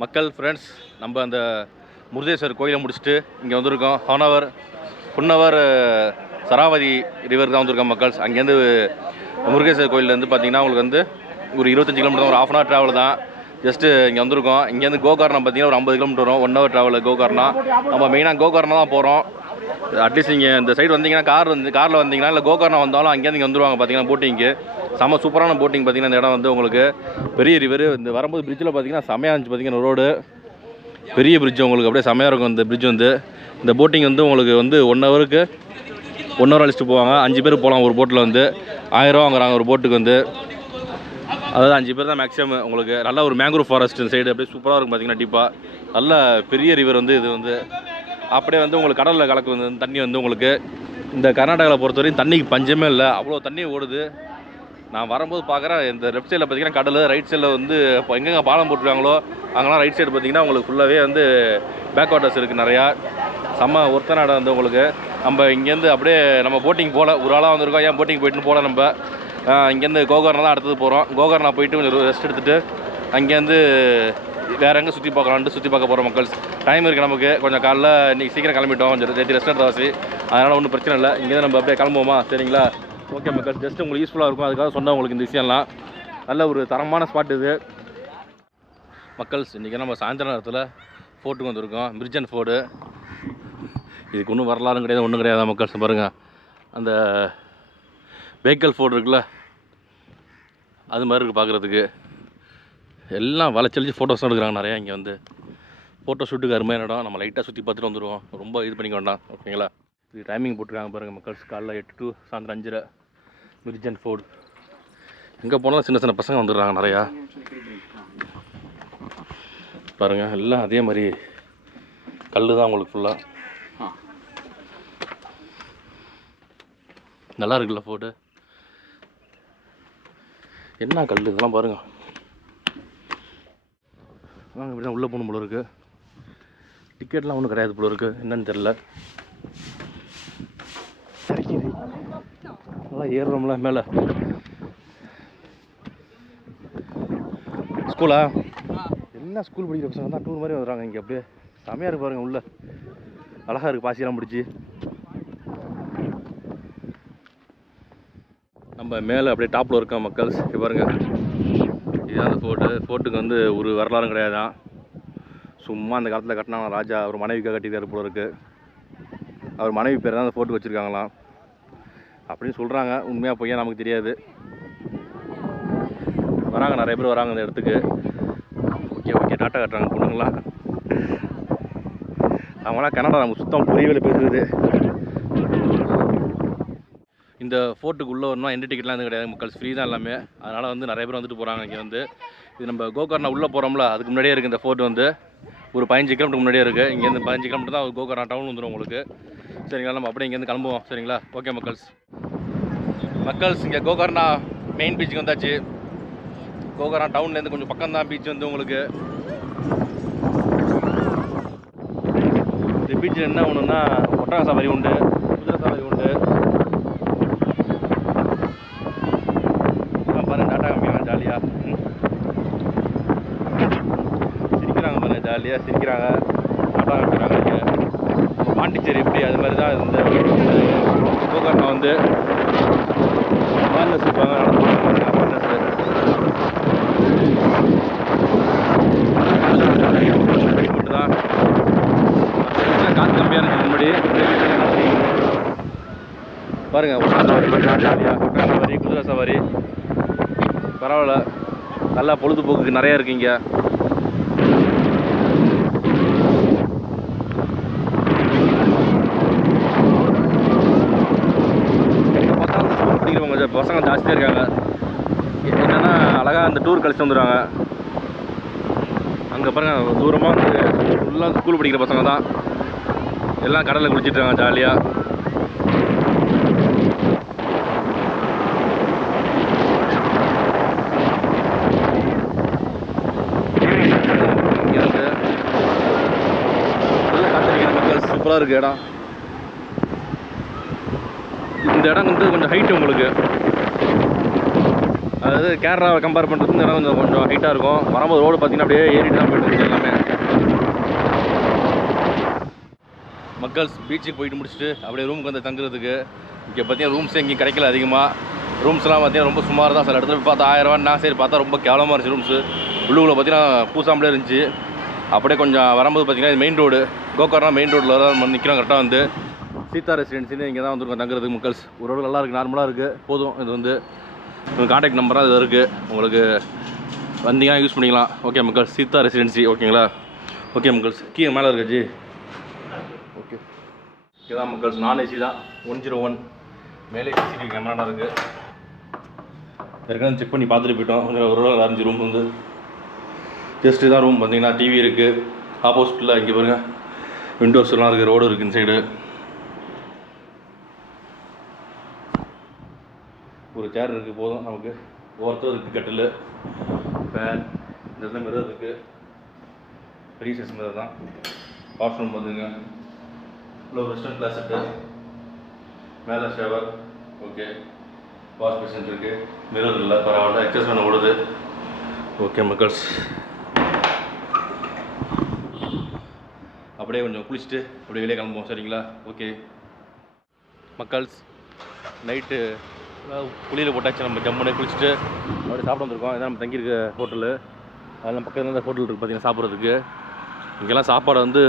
மக்கள் ஃப்ரெண்ட்ஸ், நம்ம அந்த முருதேஸ்வர் கோயிலை முடிச்சுட்டு இங்கே வந்திருக்கோம். புன்னவர் சராவதி ரிவர் தான் வந்திருக்கோம் மக்கள்ஸ். அங்கேருந்து முருகேஸ்வர் கோயிலேருந்து பார்த்தீங்கன்னா உங்களுக்கு வந்து ஒரு 25 கிலோமீட்டர் தான், ஒரு ½ ஹவர் ட்ராவல் தான். ஜஸ்ட்டு இங்கே வந்திருக்கோம். இங்கேருந்து கோகர்ணம் பார்த்தீங்கன்னா ஒரு 50 கிலோமீட்டர் வரும், 1 ஹவர் ட்ராவல் கோகர்ணம். நம்ம மெயினாக கோகர்ணம் தான் போகிறோம். அட்லீஸ்ட் நீங்கள் இந்த சைடு வந்தீங்கன்னா காரில் வந்தீங்கன்னா இல்லை கோகர்ணம் வந்தாலும் அங்கேருந்து இங்கே வந்துருவாங்க. பார்த்தீங்கன்னா போட்டிங்கு செம்ம சூப்பரான போட்டிங். பார்த்தீங்கன்னா இந்த இடம் வந்து உங்களுக்கு பெரிய ரிவர். இந்த வரும்போது பிரிட்ஜில் பார்த்தீங்கன்னா செம்மையாக இருந்துச்சு. பார்த்தீங்கன்னா ரோடு பெரிய பிரிட்ஜ், உங்களுக்கு அப்படியே செம்மையாக இருக்கும். இந்த பிரிட்ஜ் வந்து இந்த போட்டிங் வந்து உங்களுக்கு வந்து 1 ஹவருக்கு 1 ஹவர் அழிச்சிட்டு போவாங்க. 5 பேர் போகலாம் ஒரு போட்டில். வந்து 1000 ரூபா வாங்குறாங்க ஒரு போட்டுக்கு வந்து. அதாவது 5 பேர் தான் மேக்ஸிமம். உங்களுக்கு நல்ல ஒரு மேங்க்ரூவ் ஃபாரஸ்ட் இந்த சைடு அப்படியே சூப்பராக இருக்கும். பார்த்தீங்கன்னா டீப்பாக நல்ல பெரிய ரிவர் வந்து இது வந்து அப்படியே வந்து உங்களுக்கு கடலில் கலக்கு வந்து தண்ணி வந்து உங்களுக்கு இந்த கர்நாடகாவில் பொறுத்தவரைக்கும் தண்ணிக்கு பஞ்சமே இல்லை, அவ்வளோ தண்ணி ஓடுது. நான் வரும்போது பார்க்குறேன், இந்த லெஃப்ட் சைடில் பார்த்தீங்கன்னா கடல், ரைட் சைடில் வந்து இப்போ எங்கெங்கே பாலம் போட்டுருக்காங்களோ அங்கெல்லாம் ரைட் சைடு பார்த்தீங்கன்னா உங்களுக்கு ஃபுல்லாகவே வந்து பேக் வாட்டர்ஸ் இருக்குது நிறையா. செம்ம ஒருத்தன இடம் வந்து உங்களுக்கு. நம்ம இங்கேருந்து அப்படியே நம்ம போட்டிங் போகல, ஒரு ஆளாக வந்திருக்கோம். ஏன் போட்டிங் போயிட்டுன்னு போகல, நம்ம இங்கேருந்து கோகர்ணம் தான் அடுத்தது போகிறோம். கோகர்ணம் போயிட்டு கொஞ்சம் ரெஸ்ட் எடுத்துகிட்டு அங்கேருந்து வேறு எங்கே சுற்றி பார்க்க போகிறோம் மக்கள்ஸ். டைம் இருக்குது நமக்கு கொஞ்சம். காலைல இன்றைக்கி சீக்கிரம் கிளம்பிட்டோம், கொஞ்சம் சேர்த்து ரெஸ்ட் எடுத்தாச்சு. அதனால் ஒன்றும் பிரச்சனை இல்லை. இங்கேருந்து நம்ம அப்படியே கிளம்புவோமா? சரிங்களா? ஓகே மக்கள், ஜஸ்ட் உங்களுக்கு யூஸ்ஃபுல்லாக இருக்கும் அதுக்காக சொன்னால் உங்களுக்கு இந்த விஷயம்லாம். நல்ல ஒரு தரமான ஸ்பாட் இது மக்கள்ஸ். இன்றைக்கி நம்ம சாயந்தரம் நேரத்தில் ஃபோர்ட்டுக்கு வந்திருக்கோம், மிர்ஜன் ஃபோர்டு. இதுக்கு ஒன்றும் வரலாறும் கிடையாது, ஒன்றும் கிடையாது மக்கள்ஸ். பாருங்கள், அந்த பேக்கல் ஃபோர்டு இருக்குல்ல, அது மாதிரி இருக்குது பார்க்குறதுக்கு. எல்லாம் வளைச்சலிச்சு ஃபோட்டோஸ் எடுக்கிறாங்க நிறையா. இங்கே வந்து ஃபோட்டோ ஷூட்டுக்கு அருமையான இடம். நம்ம லைட்டாக சுற்றி பார்த்துட்டு வந்துடுவோம், ரொம்ப இது பண்ணிக்க வேண்டாம். ஓகேங்களா? இது டைமிங் போட்டிருக்காங்க பாருங்கள் மக்கள்ஸ். காலைல 8 to சாயந்தரம் 5 மிர்ஜன் ஃபோர்டு. எங்கே போனாலும் சின்ன சின்ன பசங்க வந்துடுறாங்க நிறையா. பாருங்கள், எல்லாம் அதே மாதிரி கல் தான் உங்களுக்கு ஃபுல்லாக. நல்லா இருக்குல்ல ஃபோர்டு? என்ன கல் இதெல்லாம் பாருங்கள். வாங்க, இப்படி தான் உள்ளே போகணும் போல இருக்குது. டிக்கெட்லாம் ஒன்றும் கிடையாது போல இருக்குது, என்னன்னு தெரில. நல்லா ஏறுறோம்ல மேலே. ஸ்கூலா? எல்லாம் ஸ்கூல் படிக்கிற பசங்க தான் டூர் மாதிரி வந்துடுறாங்க இங்கே. அப்படியே செமையாக இருக்கு பாருங்கள். உள்ள அழகாக இருக்குது, பாசியெல்லாம் பிடிச்சி. நம்ம மேலே அப்படியே டாப்பில் இருக்கோம் மக்கள். இப்போ பாருங்கள், இதுதான் அந்த ஃபோர்ட்டுக்கு வந்து ஒரு வரலாறும் கிடையாதான். சும்மா அந்த காலத்தில் கட்டினாங்க ராஜா, அவர் மனைவிக்காக கட்டியிருக்காரு போல இருக்குது. அவர் மனைவி பேர் தான் அந்த ஃபோர்ட்டுக்கு வச்சுருக்காங்களாம் அப்படின்னு சொல்கிறாங்க. உண்மையாக பொய்யா நமக்கு தெரியாது. வராங்க, நிறைய பேர் வராங்க இந்த இடத்துக்கு. ஓகே டாட்டா கட்டுறாங்க பொண்ணுங்களாம். அவங்களாம் கன்னடா நமக்கு சுத்தம் புரியவில்லை பேசுகிறது. இந்த ஃபோர்ட்டுக்கு உள்ளே வரணும், என்ட்ரி டிக்கெட்லாம் எதுவும் கிடையாது மக்கள், ஃப்ரீ தான் எல்லாமே. அதனால் வந்து நிறைய பேர் வந்துட்டு போகிறாங்க இங்கே வந்து. இது நம்ம கோகர்ணம் உள்ளே போகிறோம்ல, அதுக்கு முன்னாடியே இருக்குது இந்த ஃபோர்ட். வந்து ஒரு 15 கிலோமீட்டர் முன்னாடியே இருக்குது. இங்கேருந்து 15 கிலோமீட்டர் தான் கோகர்ணம் டவுன் வந்துடும் உங்களுக்கு. சரிங்களா? நம்ம அப்படியே இங்கேருந்து கிளம்புவோம். சரிங்களா? ஓகே மக்கள்ஸ், இங்கே கோகர்ணா மெயின் பீச்சுக்கு வந்தாச்சு. கோகர்ணா டவுன்லேருந்து கொஞ்சம் பக்கம் தான் பீச் வந்து உங்களுக்கு. இந்த பீச்சில் என்ன ஒன்றுன்னா ஒட்டக சவாரி உண்டு, குதிரை சவாரி உண்டு. பாருங்கள், டாட்டா காமிக்கிறாங்க ஜாலியாக. சிரிக்கிறாங்க பாருங்கள், ஜாலியாக சிரிக்கிறாங்க, டாட்டா காமிக்கிறாங்க. இங்கே பாண்டிச்சேரி எப்படி அது மாதிரி தான் இந்த கோகர்ணா வந்து அவேர்னஸ் இருப்பாங்க, நடத்துவாங்க. அவேர்னஸ் மட்டும் தான். காற்று கம்மியாக இருந்துச்சு முன்னாடி. பாருங்கள், ஒட்டக சவாரி ஜாலியாக, ஒட்டக சவாரி, குதிரை சவாரி பரவாயில்ல. நல்லா பொழுதுபோக்குக்கு நிறையா இருக்குது இங்கே. ஸ்கூல் படிக்கிறவங்க பசங்க ஜாஸ்தியாக இருக்காங்க. என்னென்னா அழகாக அந்த டூர் கழிச்சு வந்துடுவாங்க. அங்கே பாருங்கள், தூரமாக வந்து ஃபுல்லாக ஸ்கூல் படிக்கிற பசங்க தான். எல்லாம் கடலில் குளிச்சிட்ருக்காங்க ஜாலியாக. சூப்பராக இருக்குது இடம். இந்த இடம் வந்து கொஞ்சம் ஹைட்டு உங்களுக்கு. அதாவது கேரளாவை கம்பேர் பண்ணுறது இந்த இடம் கொஞ்சம் ஹைட்டாக இருக்கும். வரும்போது ரோடு பார்த்தீங்கன்னா அப்படியே ஏறிட்டு தான் போயிட்டு இருக்கு எல்லாமே. மக்கள்ஸ் பீச்சுக்கு போயிட்டு முடிச்சுட்டு அப்படியே ரூமுக்கு வந்து தங்குறதுக்கு இங்கே பார்த்தீங்கன்னா ரூம்ஸ் எங்கேயும் கிடைக்கல அதிகமாக. ரூம்ஸ்லாம் பார்த்தீங்கன்னா ரொம்ப சுமார் தான். சில இடத்துல பார்த்தா 1000 ரூபான்னா சரி பார்த்தா ரொம்ப கேவலமாக இருந்துச்சு ரூம்ஸு. உள்ளுக்குள்ள பார்த்தீங்கன்னா பூசாமலே இருந்துச்சு. அப்படியே கொஞ்சம் வரும்போது பார்த்தீங்கன்னா மெயின் ரோடு கோகர்னா மெயின் ரோட்டில் தான் நம்ம நிற்கிறோம். கரெக்டாக வந்து சீதா ரெசிடென்சின்னு இங்கே தான் வந்துருக்கோம் தங்குறதுக்கு. மக்கள்ஸ் ஓரளவு நல்லா இருக்குது, நார்மலாக இருக்குது. போதும். இது வந்து கான்டாக்ட் நம்பராக இது இருக்குது, உங்களுக்கு வந்தீங்கன்னா யூஸ் பண்ணிக்கலாம். ஓகே மக்கள்ஸ், சீதா ரெசிடென்சி ஓகேங்களா? ஓகே மக்கள்ஸ், கீழே மேலே இருக்காச்சு. ஓகே இதுதான் மக்கள்ஸ், நான் ஏசி தான் 101. மேலே சிசிடிவி கேமரா இருக்குது. ஏற்கனவே செக் பண்ணி பார்த்துட்டு போயிட்டோம். கொஞ்சம் ஓரளவு நல்லா இருந்துச்சு ரூம் வந்து. ஜஸ்ட்டு தான் ரூம் பார்த்தீங்கன்னா டிவி இருக்குது. ஆப்போசிட்டில் இங்கே பாருங்கள் விண்டோஸ்லாம் இருக்குது, ரோடு இருக்குது இன்சைடு. ஒரு சேர் இருக்குது போதும் நமக்கு. ஒருத்தர் இருக்குது, கட்டில், ஃபேன், இந்த இடத்துல மிரர் இருக்குது. பெரிய சைஸ் மிரர் தான். வாஷ்ரூம் பார்த்துங்க, இவ்வளோ வெஸ்டர்ன் கிளாஸெட்டு, மேலே ஷவர். ஓகே, வாஷ் பேஷன் இருக்குது, மிரர் இல்லை, பரவாயில்ல, எக்ஸஸ் பண்ண ஓடுது. ஓகே மக்கள்ஸ், அப்படியே கொஞ்சம் குளிச்சுட்டு அப்படியே வெளியே கிளம்புவோம் சரிங்களா? ஓகே மக்கள்ஸ், நைட்டு குளியில் போட்டாச்சு. நம்ம ஜம்முன்னு குளிச்சுட்டு அப்படியே சாப்பிட வந்திருக்கோம். இதான் நம்ம தங்கியிருக்க ஹோட்டலு. அதெல்லாம் பக்கத்தில் தான் ஹோட்டல் இருக்குது பார்த்தீங்கன்னா சாப்பிட்றதுக்கு. இங்கெல்லாம் சாப்பாடு வந்து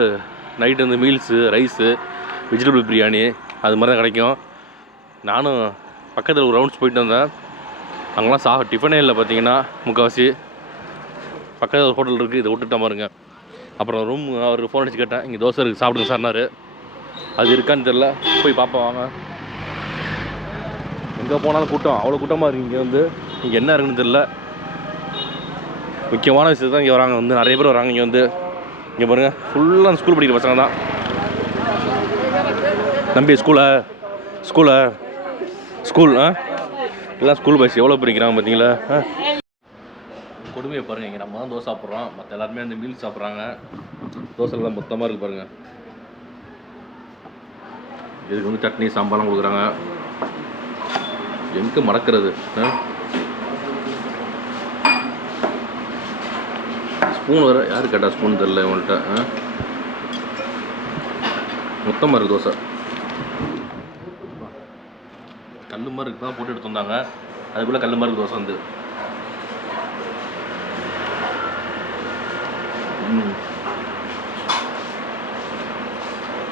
நைட்டு வந்து மீல்ஸு, ரைஸு, வெஜிடபிள் பிரியாணி அது மாதிரி தான் கிடைக்கும். நானும் பக்கத்தில் ஒரு ரவுண்ட்ஸ் போயிட்டு வந்தேன். அங்கெல்லாம் டிஃபனே இல்லை பார்த்தீங்கன்னா முக்கால்வாசி. பக்கத்தில் ஒரு ஹோட்டல் இருக்குது, இதை விட்டுட்டா பாருங்க. அப்புறம் ரூம் அவர் ஃபோன் அடிச்சு கேட்டேன், இங்கே தோசை இருக்குது சாப்பிடுங்க சார்னாரு. அது இருக்கான்னு தெரில, போய் பார்ப்போம் வாங்க. எங்கே போனாலும் கூட்டம், அவ்வளோ கூட்டமாக இருக்குது இங்கே வந்து. இங்கே என்ன இருக்குன்னு தெரில. முக்கியமான விஷயத்தை தான் இங்கே வராங்க வந்து, நிறைய பேர் வராங்க இங்கே வந்து. இங்கே பாருங்கள், ஃபுல்லாக ஸ்கூல் படிக்கிற பசங்க தான். நம்பி ஸ்கூலா ஸ்கூல் எல்லாம் ஸ்கூல் பஸ் எவ்வளோ படிக்கிறாங்க பார்த்தீங்களா? கொடுமையை பாருங்கள், இங்கே நம்ம தான் தோசை சாப்பிட்றோம், மற்ற எல்லாருமே வந்து மீல் சாப்பிட்றாங்க. தோசையில் தான் மொத்தமாக இருக்குது பாருங்கள். இதுக்கு வந்து சட்னி சாம்பார்லாம் கொடுக்குறாங்க. எங்கே மறக்கிறது? ஸ்பூன் வேறு யார் கேட்டால் ஸ்பூன் தெரில இவங்கள்ட்ட. மொத்தமாக இருக்குது தோசை. கல் மாதிரி இருக்குது தான் போட்டு எடுத்து வந்தாங்க. அதுக்குள்ளே கல் மாதிரி தோசை வந்து.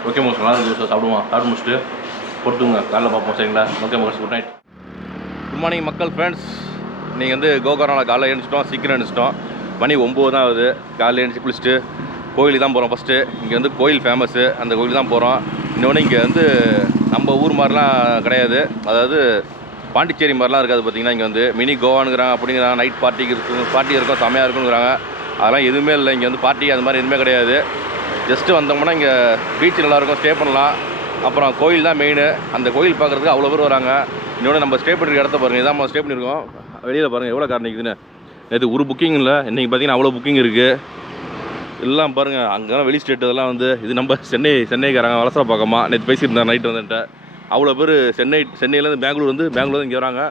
ஓகே மோஸ்ட், நல்லா இருக்குது தோசை. சாப்பிடுவோம், முடிச்சுட்டு பொறுத்துங்க, காலைல பார்ப்போம் சரிங்களா? Okay most, good night. Good morning மக்கள் ஃப்ரெண்ட்ஸ். நீங்கள் வந்து கோகர்னாவில் காலையில் எழுந்திரிச்சிட்டோம், சீக்கிரம் எழுந்திரிச்சிட்டோம். மணி 9 தான் ஆகுது. காலையில் எழுந்திரிச்சு குளிச்சுட்டு கோயிலுக்கு தான் போகிறோம். ஃபஸ்ட்டு இங்கே வந்து கோயில் ஃபேமஸ்ஸு, அந்த கோயிலுக்கு தான் போகிறோம். இன்னொன்று இங்கே வந்து நம்ம ஊர் மாதிரிலாம் கிடையாது, அதாவது பாண்டிச்சேரி மாதிரிலாம் இருக்காது. பார்த்திங்கன்னா இங்கே வந்து மினி கோவானுங்கிறாங்க, அப்படிங்கிறாங்க. நைட் பார்ட்டி இருக்கும், செமையாக இருக்குங்கிறாங்க. அதெல்லாம் எதுவுமே இல்லை இங்கே வந்து. பார்ட்டி அது மாதிரி எதுவுமே கிடையாது. ஜஸ்ட்டு வந்தோம்னா இங்கே பீச் நல்லாயிருக்கும், ஸ்டே பண்ணலாம். அப்புறம் கோயில் தான் மெயின். அந்த கோயில் பார்க்குறதுக்கு அவ்வளோ பேர் வராங்க. இன்னொன்று நம்ம ஸ்டே பண்ணிருக்க இடத்த பாருங்கள், இதான் நம்ம ஸ்டே பண்ணியிருக்கோம். வெளியில் பாருங்கள் எவ்வளோ கார் நிற்குதுன்னு. நேற்று ஒரு புக்கிங் இல்லை, இன்றைக்கி பார்த்தீங்கன்னா அவ்வளோ புக்கிங் இருக்குது. எல்லாம் பாருங்கள், அங்கெல்லாம் வெளி ஸ்டேட் இதெல்லாம் வந்து. இது நம்ம சென்னைக்காரங்க வலசர பார்க்கமா. நேற்று பேசியிருந்தேன் நைட்டு வந்துட்டு. அவ்வளோ பேர் சென்னையிலேருந்து பெங்களூர் இங்கே வராங்க.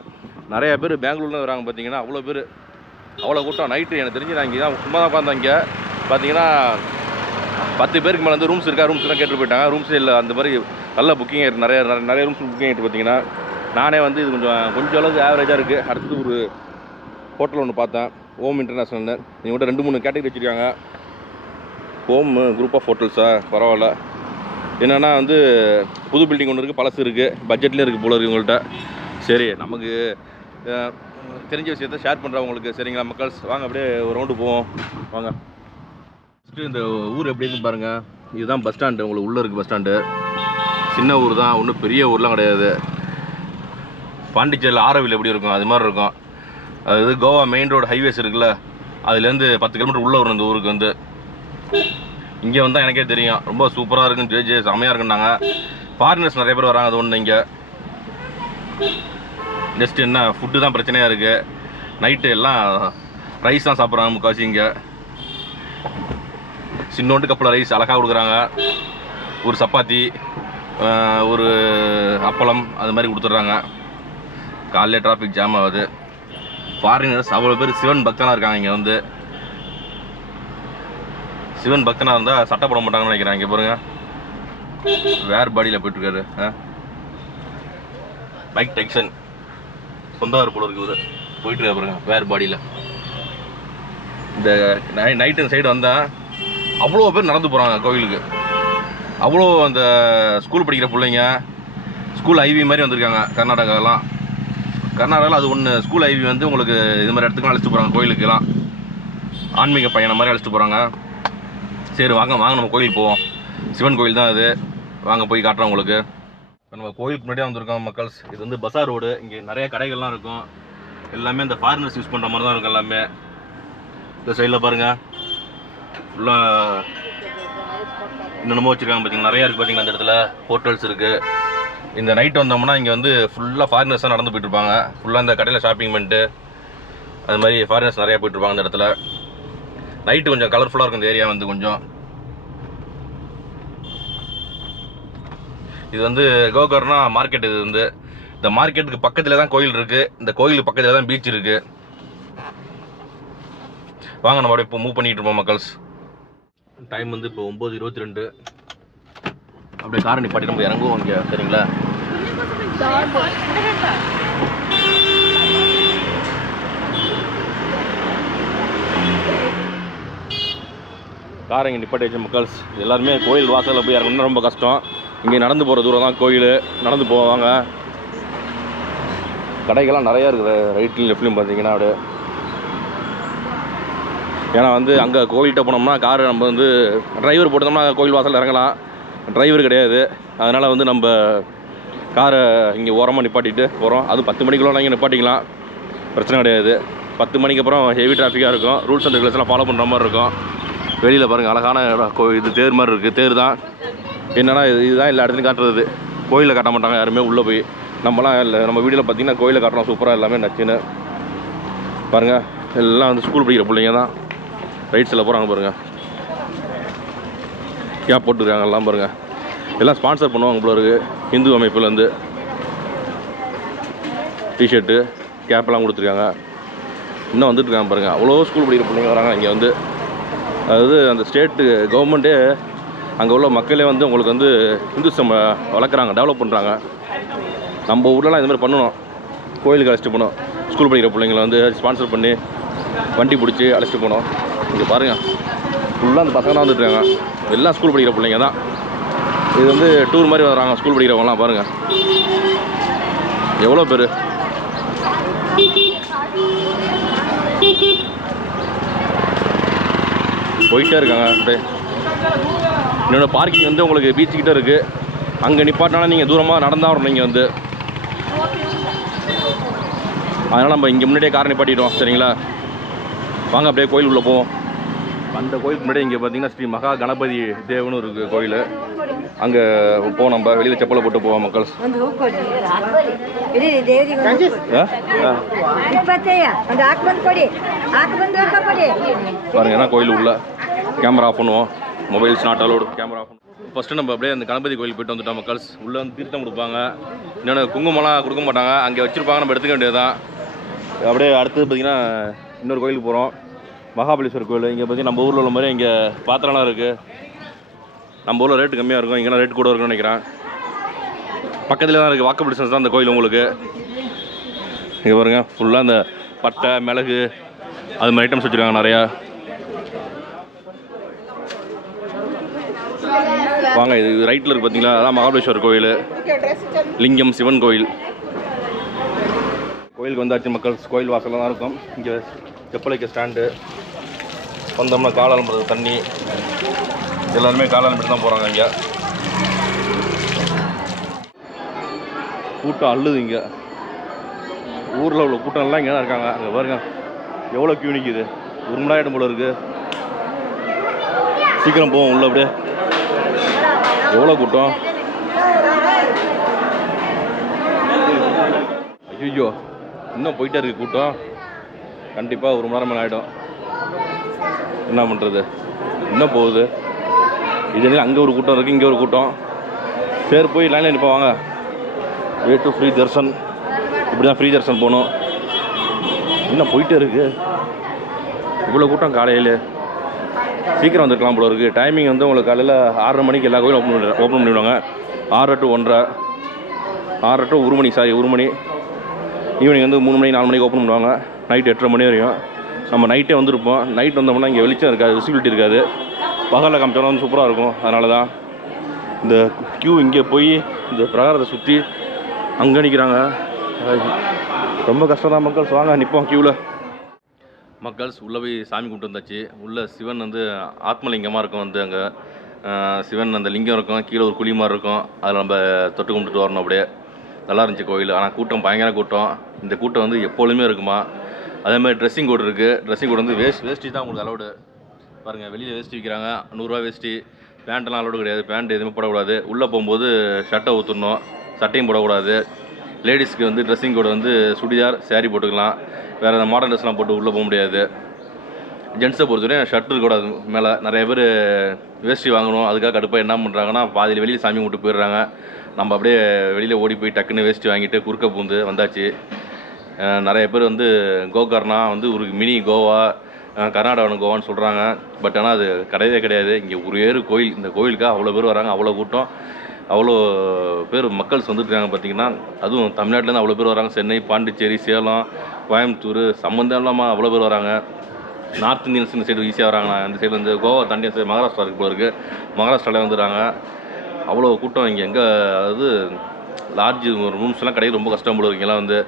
நிறையா பேர் பெங்களூர்லேருந்து வராங்க பார்த்தீங்கன்னா. அவ்வளோ பேர், அவ்வளோ கூட்டம். நைட்டு எனக்கு தெரிஞ்சு நான் இங்கே தான் சும்மா தான் உட்காந்தேன். இங்கே பார்த்தீங்கன்னா 10 பேருக்கு மேலே வந்து ரூம்ஸ்லாம் கேட்டு போயிட்டாங்க. ரூம்ஸே இல்லை, அந்த மாதிரி நல்ல புக்கிங் ஆகிருக்கு. நிறைய ரூம்ஸ் புக்கிங் ஆகிட்டு பார்த்தீங்கன்னா. நானே வந்து இது கொஞ்சம் அளவுக்கு ஆவரேஜாக இருக்குது. அடுத்தது ஒரு ஹோட்டல் ஒன்று பார்த்தேன், ஓம் இன்டர்நேஷ்னல்னு. இவங்கள்ட்ட 2-3 கேட்டகரி வச்சுருக்காங்க. ஹோம் குரூப் ஆஃப் ஹோட்டல்ஸா, பரவாயில்ல. என்னென்னா வந்து புது பில்டிங் ஒன்று இருக்குது, பழசு இருக்குது, பட்ஜெட்லேயும் இருக்குது போல இருக்குது உங்கள்கிட்ட. சரி, நமக்கு தெரிஞ்ச விஷயத்த ஷேர் பண்ணுறவங்களுக்கு சரிங்களா மக்கள்ஸ்? வாங்க அப்படியே ஒரு ரவுண்டு போவோம் வாங்க. ஃபஸ்ட்டு இந்த ஊர் எப்படி இருக்குன்னு பாருங்கள். இதுதான் பஸ் ஸ்டாண்டு, உங்களுக்கு உள்ளே இருக்குது பஸ் ஸ்டாண்டு. சின்ன ஊர் தான், ஒன்றும் பெரிய ஊர்லாம் கிடையாது. பாண்டிச்சேரியில் ஆரவில் எப்படி இருக்கும் அது மாதிரி இருக்கும். அதாவது கோவா மெயின் ரோடு ஹைவேஸ் இருக்குல்ல, அதுலேருந்து 10 கிலோமீட்டர் உள்ளே வரும் இந்த ஊருக்கு வந்து. இங்கே வந்தால் எனக்கே தெரியும், ரொம்ப சூப்பராக இருக்குன்னு செம்மையாக இருக்குன்னாங்க. ஃபாரினர்ஸ் நிறைய பேர் வராங்க. அது ஒன்று இங்கே நெக்ஸ்ட் என்ன ஃபுட்டு தான் பிரச்சனையாக இருக்குது. நைட்டு எல்லாம் ரைஸ் தான் சாப்பிட்றாங்க முக்கால்வாசி. இங்கே சின்னோண்டு கப்பில் ரைஸ் அழகாக கொடுக்குறாங்க. ஒரு சப்பாத்தி, ஒரு அப்பளம் அது மாதிரி கொடுத்துட்றாங்க. காலையில் டிராஃபிக் ஜாம் ஆகுது. ஃபாரினர்ஸ் அவ்வளோ பேர் சிவன் பக்தனாக இருக்காங்க. இங்கே வந்து சிவன் பக்தனாக இருந்தால் சட்டை போட மாட்டாங்கன்னு நினைக்கிறேன். இங்கே பாருங்க, வேர் பாடியில் போயிட்டுருக்காரு. பைக் டெக்ஷன் சொந்தவர் போல இருக்கு இவர், போயிட்டுருக்காரு பாருங்க வேர் பாடியில். இந்த நைட்டு சைடு வந்தால் அவ்வளோ பேர் நடந்து போகிறாங்க கோவிலுக்கு. அவ்வளோ அந்த ஸ்கூல் படிக்கிற பிள்ளைங்க, ஸ்கூல் ஐவி மாதிரி வந்திருக்காங்க. கர்நாடகாவில் அது ஒன்று ஸ்கூல் ஐவி வந்து உங்களுக்கு இது மாதிரி இடத்துக்குலாம் அழைச்சிட்டு போகிறாங்க. கோயிலுக்கெல்லாம் ஆன்மீக பயணம் மாதிரி அழைச்சிட்டு போகிறாங்க. சரி வாங்க நம்ம கோயில் போவோம். சிவன் கோயில் தான் அது, வாங்க போய் காட்டுறோம் உங்களுக்கு. இப்போ நம்ம கோயிலுக்கு முன்னாடியே வந்திருக்கோம் மக்கள்ஸ். இது வந்து பஸார் ரோடு. இங்கே நிறைய கடைகள்லாம் இருக்கும். எல்லாமே இந்த ஃபாரினர்ஸ் யூஸ் பண்ணுற மாதிரி தான் இருக்கும் எல்லாமே. இந்த சைடில் பாருங்கள் ஃபுல்லாக இன்னொன்று வச்சுருக்காங்க பார்த்தீங்கன்னா, நிறையா இருக்குது பார்த்தீங்கன்னா. அந்த இடத்துல ஹோட்டல்ஸ் இருக்குது. இந்த நைட் வந்தோம்னா இங்கே வந்து ஃபுல்லாக ஃபாரினர்ஸாக நடந்து போயிட்டுருப்பாங்க. ஃபுல்லாக இந்த கடையில் ஷாப்பிங் பண்ணிட்டு அது மாதிரி ஃபாரினர்ஸ் நிறையா போயிட்டுருப்பாங்க அந்த இடத்துல. நைட்டு கொஞ்சம் கலர்ஃபுல்லாக இருக்கும் இந்த ஏரியா வந்து கொஞ்சம். இது வந்து கோகர்னா மார்க்கெட். இது வந்து இந்த மார்க்கெட்டுக்கு பக்கத்தில் தான் கோயில் இருக்குது. இந்த கோயிலுக்கு பக்கத்தில் தான் பீச் இருக்குது. வாங்க நம்ம அப்படியே இப்போ மூவ் பண்ணிகிட்டு இருப்போம் மக்கள்ஸ். டைம் வந்து இப்போ 9:22. அப்படியே காரை நிப்பாட்டி நம்ம இறங்குவோம் இங்கே, சரிங்களா? காரை இங்கே நிப்பாட்டி வச்ச மக்கள்ஸ். எல்லாருமே கோயில் வாசலில் போய் இறங்கணும்னா ரொம்ப கஷ்டம். இங்கே நடந்து போகிற தூரம் தான் கோயில், நடந்து போவாங்க. கடைகள்லாம் நிறையா இருக்குது ரைட்லையும் லெஃப்ட்லையும் பார்த்தீங்கன்னா. அப்படியே ஏன்னா வந்து அங்கே கோயில்கிட்ட போனோம்னா காரு நம்ம வந்து டிரைவர் போட்டோம்னா கோயில் வாசலில் இறங்கலாம். டிரைவர் கிடையாது, அதனால் வந்து நம்ம காரை இங்கே ஓரமாக நிப்பாட்டிட்டு போகிறோம். அது 10 மணிக்குள்ள இங்கே நிப்பாட்டிக்கலாம், பிரச்சனை கிடையாது. 10 மணிக்கு அப்புறம் ஹெவி டிராஃபிக்காக இருக்கும். ரூல்ஸ் அண்ட் ரெகுலேஷன்லாம் ஃபாலோ பண்ணுற மாதிரி இருக்கும். வெளியில் பாருங்கள் அழகான இது தேர் மாதிரி இருக்குது. தேர் தான் என்னென்னா இதுதான் எல்லா இடத்துலையும் காட்டுறது. கோயிலில் காட்ட மாட்டாங்க யாருமே உள்ளே போய். நம்மலாம் இல்லை, நம்ம வீடியோவில் பார்த்தீங்கன்னா கோயிலில் காட்டலாம் சூப்பராக எல்லாமே நச்சுன்னு. பாருங்கள் எல்லாம் வந்து ஸ்கூல் படிக்கிற பிள்ளைங்க தான் ரைட் சைடில் போகிறாங்க பாருங்கள். கேப் போட்டுருக்காங்க எல்லாம் பாருங்கள். எல்லாம் ஸ்பான்சர் பண்ணுவாங்க போல இருக்குது. இந்து அமைப்புலேருந்து டிஷர்ட்டு கேப்லாம் கொடுத்துருக்காங்க. இன்னும் வந்துட்டுருக்காங்க பாருங்கள். அவ்வளோ ஸ்கூல் படிக்கிற பிள்ளைங்க வராங்க இங்கே வந்து. அதாவது அந்த ஸ்டேட்டு கவர்மெண்ட்டே அங்கே உள்ள மக்களே வந்து உங்களுக்கு வந்து இந்துசம் வளர்க்குறாங்க, டெவலப் பண்ணுறாங்க. நம்ம ஊர்லலாம் இது மாதிரி பண்ணணும். கோயிலுக்கு அழைச்சிட்டு போகணும். ஸ்கூல் படிக்கிற பிள்ளைங்களை வந்து ஸ்பான்சர் பண்ணி வண்டி பிடிச்சி அழைச்சிட்டு போகணும். இங்கே பாருங்கள் ஃபுல்லாக அந்த பசங்க தான் வந்துட்டுருக்காங்க. எல்லாம் ஸ்கூல் படிக்கிற பிள்ளைங்க தான். இது வந்து டூர் மாதிரி வராங்க ஸ்கூல் படிக்கிறவங்கலாம். பாருங்கள் எவ்வளோ பேர். போயிட்டே இருக்காங்க. என்னோட பார்க்கிங் வந்து உங்களுக்கு பீச்சுக்கிட்ட இருக்குது. அங்கே நிப்பாட்டினாலும் நீங்கள் தூரமாக நடந்தால் வரணும். நீங்கள் வந்து அதனால் நம்ம இங்கே முன்னாடியே காரை நிப்பாட்டிட்டோம், சரிங்களா? வாங்க அப்படியே கோயில் உள்ளே போவோம். அந்த கோயிலுக்கு முன்னாடி இங்கே பார்த்தீங்கன்னா ஸ்ரீ மகா கணபதி தேவனும் இருக்குது கோயில். அங்கே போவோம். நம்ம வெளியில் செப்பலை போட்டு போவோம் மக்கள். பாருங்க ஏன்னா கோயில் உள்ள கேமரா ஆஃப் பண்ணுவோம். Mobiles not allowed, camera off பண்ணுவோம். ஃபஸ்ட்டு நம்ம அப்படியே அந்த கணபதி கோயில் போய்ட்டு வந்துட்டோம் மக்கள்ஸ். உள்ளே வந்து தீர்த்தம் கொடுப்பாங்க. இன்னொன்று குங்குமம்லாம் கொடுக்க மாட்டாங்க, அங்கே வச்சுருப்பாங்க, நம்ம எடுத்துக்க வேண்டியது தான். அப்படியே அடுத்தது பார்த்திங்கன்னா இன்னொரு கோயிலுக்கு போகிறோம், மகாபலேஸ்வரர் கோயில். இங்கே பார்த்திங்கன்னா நம்ம ஊரில் உள்ள மாதிரி இங்கே பாத்திரம்லாம் இருக்குது. நம்ம ஊரில் ரேட்டு கம்மியாக இருக்கும், இங்கெல்லாம் ரேட் கூட இருக்குன்னு நினைக்கிறேன். பக்கத்தில் தான் இருக்குது, வாக்கபிள் டிஸ்டன்ஸ் தான் அந்த கோயில் உங்களுக்கு. இங்கே பாருங்கள் ஃபுல்லாக அந்த பட்டை மிளகு அது மாதிரி ஐட்டம்ஸ் வச்சுருக்காங்க நிறையா. வாங்க இது ரைட்டில் இருக்குது பார்த்தீங்களா, அதான் மகாபலேஸ்வரர் கோயில், லிங்கம் சிவன் கோயில். கோயிலுக்கு வந்தாச்சு மக்கள். கோயில் வாசலில் தான் இருக்கும். இங்கே செப்பலைக்க ஸ்டாண்டு. வந்தோம்னா கால் அலம்புறது தண்ணி. எல்லாருமே கால் அலம்பிட்டு தான் போகிறாங்க. இங்கே கூட்டம் அள்ளுது. இங்கே ஊரில் உள்ள கூட்டம் எல்லாம் இங்கே தான் இருக்காங்க. அங்கே பாருங்க எவ்வளோ கியூ நிற்கிது. 1 மணி நேரம் போல இருக்குது. சீக்கிரம் போவோம் உள்ள. அப்படியே எவ்வளோ கூட்டம். ஐயோ இன்னும் போயிட்டே இருக்குது கூட்டம். கண்டிப்பாக 1 மணி நேரம் மேலே ஆகிடும். என்ன பண்ணுறது, இன்னும் போகுது. இது அங்கே ஒரு கூட்டம் இருக்குது, இங்கே ஒரு கூட்டம். சரி போய் லைனில் நிற்போம் வாங்க. Way to free Darshan. இப்படி தான் ஃப்ரீ தர்ஷன் போகணும். இன்னும் போயிட்டே இருக்குது. இவ்வளோ கூட்டம் காலையில் சீக்கிரம் வந்துருக்கலாம் போல இருக்குது. டைமிங் வந்து உங்களுக்கு காலையில் 6:30 மணிக்கு எல்லா கோயிலும் ஓப்பன் பண்ணிவிடுவாங்க. 6 to 1:30, 6 to 1 money, 1 money. Evening வந்து 3 மணி 4 மணிக்கு ஓப்பன் பண்ணுவாங்க. நைட் 8:30 மணி வரையும். நம்ம நைட்டே வந்திருப்போம். நைட் வந்தோம்னா இங்கே வெளிச்சம் இருக்காது, விசிபிலிட்டி இருக்காது. பகலில் காமிச்சாலும் வந்து சூப்பராக இருக்கும். அதனால தான் இந்த க்யூ இங்கே போய் இந்த பிரகாரத்தை சுற்றி அங்கே நிற்கிறாங்க. ரொம்ப கஷ்டம் தான் மக்கள்ஸ். வாங்க நிற்போம் க்யூவில். மக்கள்ஸ் உள்ளே போய் சாமி கும்பிட்டு வந்தாச்சு. உள்ளே சிவன் வந்து ஆத்மலிங்கமாக இருக்கும். வந்து அங்கே சிவன் அந்த லிங்கம் இருக்கும், கீழே ஒரு குழி மாதிரி இருக்கும். அதில் நம்ம தொட்டு கும்பிட்டுட்டு வரணும். அப்படியே நல்லா இருந்துச்சு கோயில். ஆனால் கூட்டம் பயங்கர கூட்டம். இந்த கூட்டம் வந்து எப்பொழுதுமே இருக்குமா. அதேமாதிரி ட்ரெஸ்ஸிங் கோட் இருக்குது. ட்ரெஸ்ஸிங் கோட் வந்து வேஷ்டி தான் உங்களுக்கு அலௌடு. பாருங்கள், வெளியில் வேஷ்டி விற்கிறாங்க, 100 ரூபா வேஷ்டி. பேண்ட்டெல்லாம் அலௌடு கிடையாது. பேண்ட் எதுவுமே போடக்கூடாது. உள்ளே போகும்போது ஷர்ட்டை ஊற்றணும், சட்டையும் போடக்கூடாது. லேடிஸ்க்கு வந்து ட்ரெஸ்ஸிங் கோட் வந்து சுடிதார், சேரீ போட்டுக்கலாம். வேறு மாடர்ன் ட்ரெஸ்லாம் போட்டு உள்ளே போக முடியாது. ஜென்ஸை பொறுத்தவரையும் ஷர்ட் இருக்கக்கூடாது. மேலே நிறைய பேர் வேஷ்டி வாங்கணும், அதுக்காக கடுப்பாக என்ன பண்ணுறாங்கன்னா பாதியில் வெளியில் சாமி கும்பிட்டு போயிடுறாங்க. நம்ம அப்படியே வெளியில் ஓடி போய் டக்குன்னு வேஷ்டி வாங்கிட்டு குறுக்க பூந்து வந்தாச்சு. நிறைய பேர் வந்து கோகர்ணா வந்து ஒரு மினி கோவா, கர்நாடகாவில் கோவான்னு சொல்கிறாங்க. பட் ஆனால் அது கிடையவே கிடையாது. இங்கே ஒரே ஒரு கோயில். இந்த கோயிலுக்காக அவ்வளோ பேர் வராங்க, அவ்வளோ கூட்டம், அவ்வளோ பேர் மக்கள்ஸ் வந்துட்டுருக்காங்க. பார்த்திங்கன்னா அதுவும் தமிழ்நாட்டிலேருந்து அவ்வளோ பேர் வராங்க. சென்னை, பாண்டிச்சேரி, சேலம், கோயம்புத்தூர் சம்மந்தம் இல்லாமல் அவ்வளோ பேர் வராங்க. நார்த் இந்தியன்ஸ் இந்த சைடு ஈஸியாக வராங்க. அந்த சைடு வந்து கோவா தாண்டி சைடு மகாராஷ்டிரா இருக்குது போல இருக்குது. மகாராஷ்டிராவில் வந்துடுறாங்க. அவ்வளோ கூட்டம் இங்கே. எங்கே அதாவது லாட்ஜ் ரூம்ஸ்லாம் கிடையாது, ரொம்ப கஷ்டம் போல இங்கெல்லாம். வந்து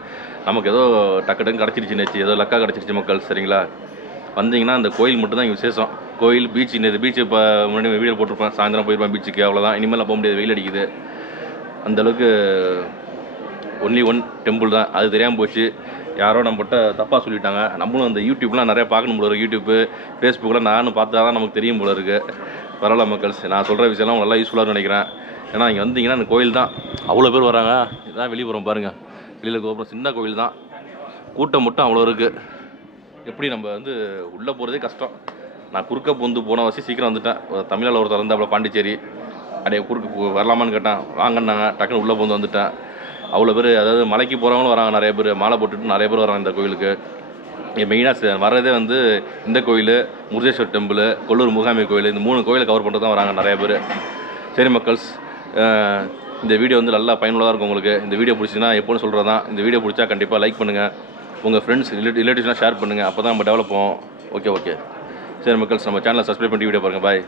நமக்கு ஏதோ டக்கு கிடச்சிருச்சுன்னு, ஏதோ லக்கா கிடச்சிருச்சு மக்கள். சரிங்களா, வந்தீங்கன்னா அந்த கோயில் மட்டும்தான் இங்கே விசேஷம். கோயில், பீச். இந்த பீச்சு இப்போ முன்னாடி வீடியோ போட்டிருப்பேன். சாயந்தரம் போயிருப்பேன் பீச்சுக்கு, அவ்வளோதான். இனிமேல் போக முடியாது, வெயில் அடிக்குது. அந்தளவுக்கு ஒன்லி ஒன் டெம்பிள் தான். அது தெரியாமல் போச்சு. யாரோ நம்மகிட்ட தப்பாக சொல்லிட்டாங்க. நம்மளும் அந்த யூடியூப்லாம் நிறையா பார்க்கணும் போல இருக்குது. யூடியூப்பு, ஃபேஸ்புக்கெலாம் நானும் பார்த்தா தான் நமக்கு தெரியும் போல இருக்குது. பரவாயில்ல மக்கள்ஸ், நான் சொல்கிற விஷயம்லாம் நல்லா யூஸ்ஃபுல்லாக நினைக்கிறேன். ஏன்னா இங்கே வந்தீங்கன்னா அந்த கோயில் தான் அவ்வளோ பேர் வராங்க. இதுதான் வெளிப்புறம் பாருங்கள். வெளியில் கோபுரம், சின்ன கோயில் தான். கூட்டம் மட்டும் அவ்வளோ இருக்குது. எப்படி நம்ம வந்து உள்ளே போகிறதே கஷ்டம். நான் குறுக்க பூந்து போன வசி சீக்கிரம் வந்துட்டேன். தமிழில் ஒருத்தர் இருந்தால் அவ்வளோ பாண்டிச்சேரி, அப்படியே குறுக்கு வரலாமான்னு கேட்டேன். வாங்கினாங்க, டக்குன்னு உள்ளே பூந்து வந்துட்டேன். அவ்வளோ பேர், அதாவது மலைக்கு போகிறவங்களும் வராங்க. நிறைய பேர் மாலை போட்டுட்டு நிறைய பேர் வராங்க இந்த கோயிலுக்கு. மெயினாக வர்றதே வந்து இந்த கோயில், முருதேஸ்வர் டெம்பிள், கொல்லூர் முகாமி கோயில், இந்த 3 கோயிலை கவர் பண்ணுறது தான் வராங்க நிறைய பேர். சரி மக்கள்ஸ், இந்த வீடியோ வந்து நல்லா பயனுள்ளதாக இருக்கும் உங்களுக்கு. இந்த வீடியோ பிடிச்சிங்கன்னா எப்போன்னு சொல்கிறது தான். இந்த வீடியோ பிடிச்சா கண்டிப்பாக லைக் பண்ணுங்கள். உங்கள் ஃப்ரெண்ட்ஸ் ரிலேட்டிவ்ஸ்லாம் ஷேர் பண்ணுங்கள். அப்போ தான் நம்ம டெவலப் ஆகும். ஓகே. சரி மக்கள்ஸ், நம்ம சேனலை சப்ஸ்கிரைப் பண்ணி வீடியோ பாருங்கள். பாய்.